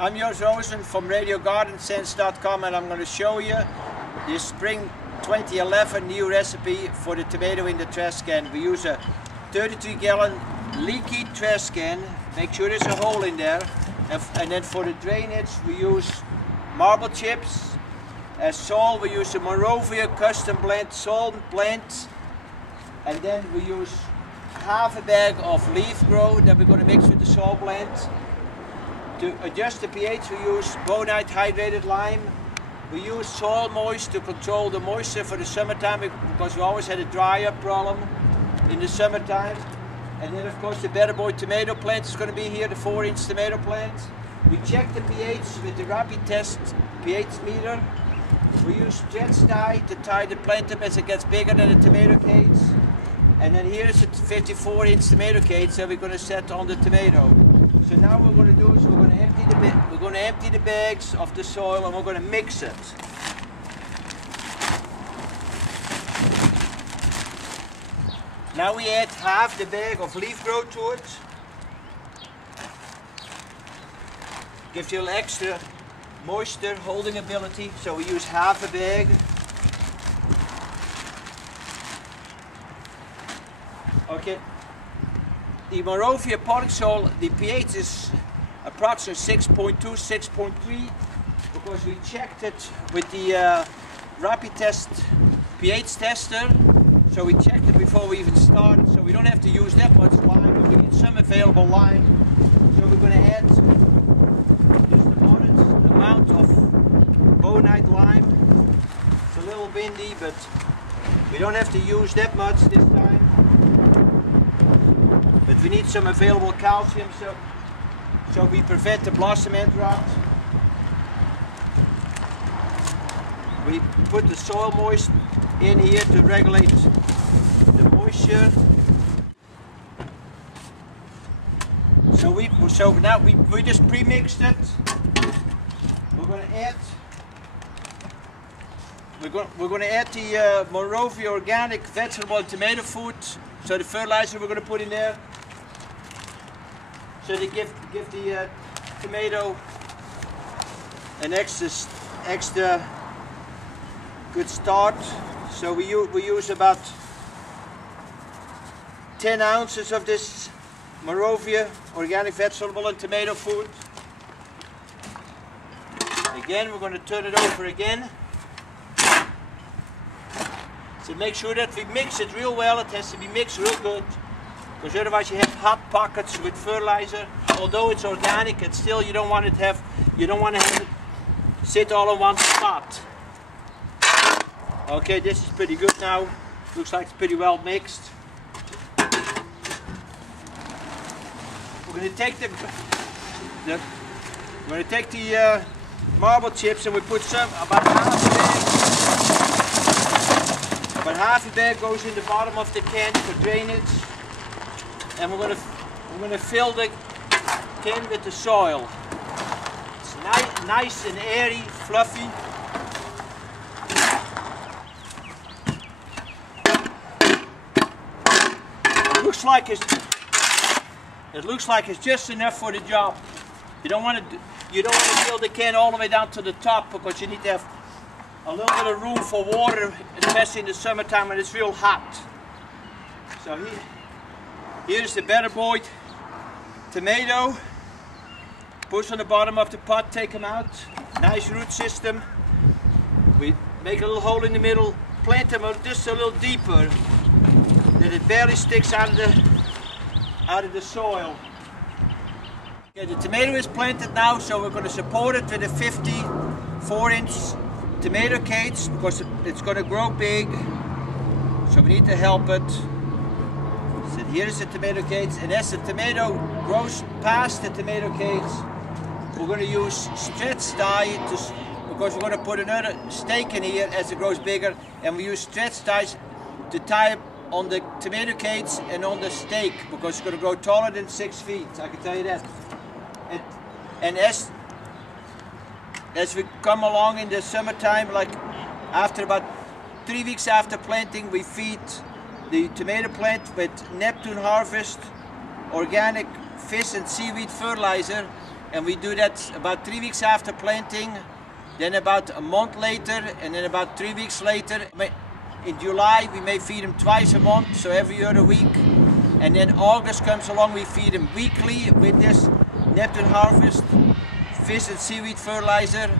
I'm Joost Rosen from RadioGardenSense.com, and I'm going to show you the Spring 2011 new recipe for the tomato in the trash can. We use a 33-gallon leaky trash can. Make sure there's a hole in there. And then for the drainage we use marble chips. As soil we use a Monrovia custom blend salt blend. And then we use half a bag of leaf grow that we're going to mix with the salt blend. To adjust the pH we use bonite hydrated lime. We use soil moist to control the moisture for the summertime, because we always had a dry up problem in the summertime. And then of course the Better Boy tomato plant is going to be here, the 4-inch tomato plant. We check the pH with the rapid test pH meter. We use stretch tie to tie the plant up as it gets bigger than the tomato cage. And then here's a 54-inch tomato cage that we're going to set on the tomato. So now what we're going to do is we're going to empty the bags of the soil and we're going to mix it. Now we add half the bag of leaf grow to it. Gives you a little extra moisture holding ability, so we use half a bag. Okay. The Monrovia potting soil, the pH is approximately 6.2, 6.3, because we checked it with the rapid test pH tester. So we checked it before we even started, so we don't have to use that much lime, but we need some available lime. So we're going to add just a modest amount of bonite lime. It's a little windy, but we don't have to use that much this time. But we need some available calcium, so we prevent the blossom end rot. We put the soil moist in here to regulate the moisture. So now we just pre-mixed it. We're going to add the Monrovia organic vegetable and tomato food. So the fertilizer we're going to put in there. So to give the tomato an extra good start. So we use about 10 ounces of this Monrovia organic vegetable and tomato food. Again, we're going to turn it over again. So make sure that we mix it real well. It has to be mixed real good, because otherwise you have hot pockets with fertilizer. Although it's organic, it's still you don't want to have it sit all in one spot. Okay, this is pretty good now. Looks like it's pretty well mixed. We're going to take the marble chips, and we put about half a bag goes in the bottom of the can for drainage, and we're going to fill the can with the soil. It's nice and airy, fluffy. It looks like it's just enough for the job. You don't want to fill the can all the way down to the top, because you need to have a little bit of room for water, especially in the summertime when it's real hot. So here's the Better Boy tomato. Push on the bottom of the pot, take them out. Nice root system. We make a little hole in the middle, plant them just a little deeper, that it barely sticks out of the soil. Okay, the tomato is planted now, so we're going to support it with a 54-inch tomato cage, because it's going to grow big, so we need to help it. So here's the tomato cage, and as the tomato grows past the tomato cage, we're going to use stretch tie because we're going to put another stake in here as it grows bigger, and we use stretch ties to tie on the tomato cage and on the stake, because it's going to grow taller than 6 feet, I can tell you that. And as we come along in the summertime, like after about 3 weeks after planting, we feed the tomato plant with Neptune Harvest organic fish and seaweed fertilizer, and we do that about 3 weeks after planting, then about a month later, and then about 3 weeks later. In July we may feed them twice a month, so every other week, and then August comes along, we feed them weekly with this Neptune Harvest fish and seaweed fertilizer,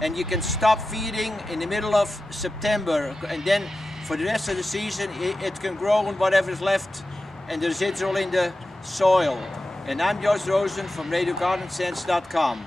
and you can stop feeding in the middle of September, and then for the rest of the season it can grow on whatever is left and the residual in the soil. And I'm George Rosen from RadioGardenSense.com.